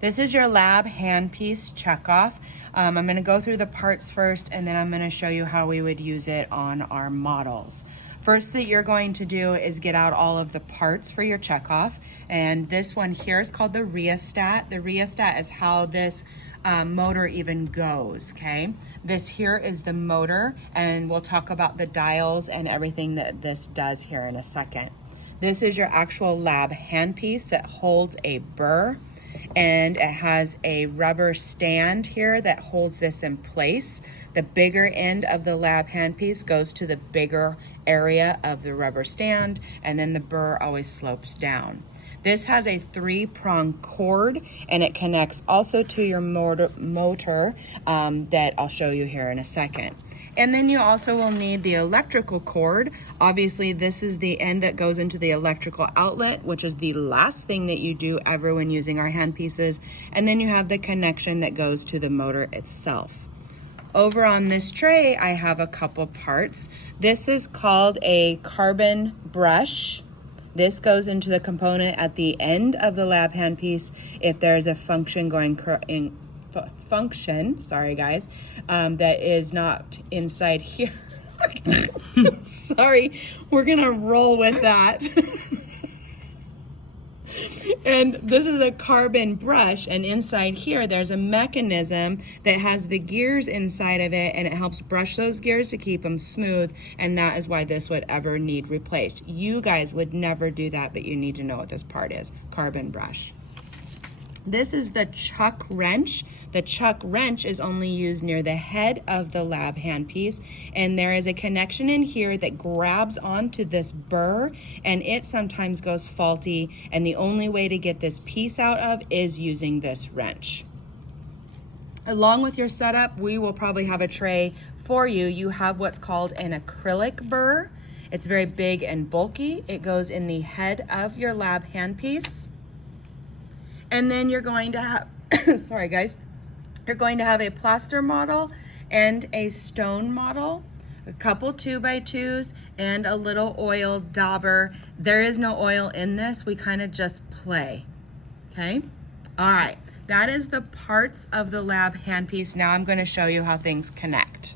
This is your lab handpiece checkoff. I'm gonna go through the parts first, and then I'm gonna show you how we would use it on our models. First that you're going to do is get out all of the parts for your checkoff. And this one here is called the rheostat. The rheostat is how this motor even goes, okay? This here is the motor, and we'll talk about the dials and everything that this does here in a second. This is your actual lab handpiece that holds a burr, and it has a rubber stand here that holds this in place. The bigger end of the lab handpiece goes to the bigger area of the rubber stand, and then the burr always slopes down. This has a 3-prong cord, and it connects also to your motor that I'll show you here in a second. And then you also will need the electrical cord. Obviously, this is the end that goes into the electrical outlet, which is the last thing that you do ever when using our handpieces. And then you have the connection that goes to the motor itself. Over on this tray, I have a couple parts. This is called a carbon brush. This goes into the component at the end of the lab handpiece if there's a function going sorry guys, that is not inside here. Sorry, we're gonna roll with that. And this is a carbon brush, and inside here there's a mechanism that has the gears inside of it, and it helps brush those gears to keep them smooth, and that is why this would ever need replaced. You guys would never do that, but you need to know what this part is. Carbon brush. This is the chuck wrench. The chuck wrench is only used near the head of the lab handpiece, and there is a connection in here that grabs onto this burr, and it sometimes goes faulty, and the only way to get this piece out of is using this wrench. Along with your setup, we will probably have a tray for you. You have what's called an acrylic burr. It's very big and bulky. It goes in the head of your lab handpiece. And then you're going to have, sorry guys, you're going to have a plaster model and a stone model, a couple 2x2s, and a little oil dauber. There is no oil in this. We kind of just play, okay? All right, that is the parts of the lab handpiece. Now I'm going to show you how things connect.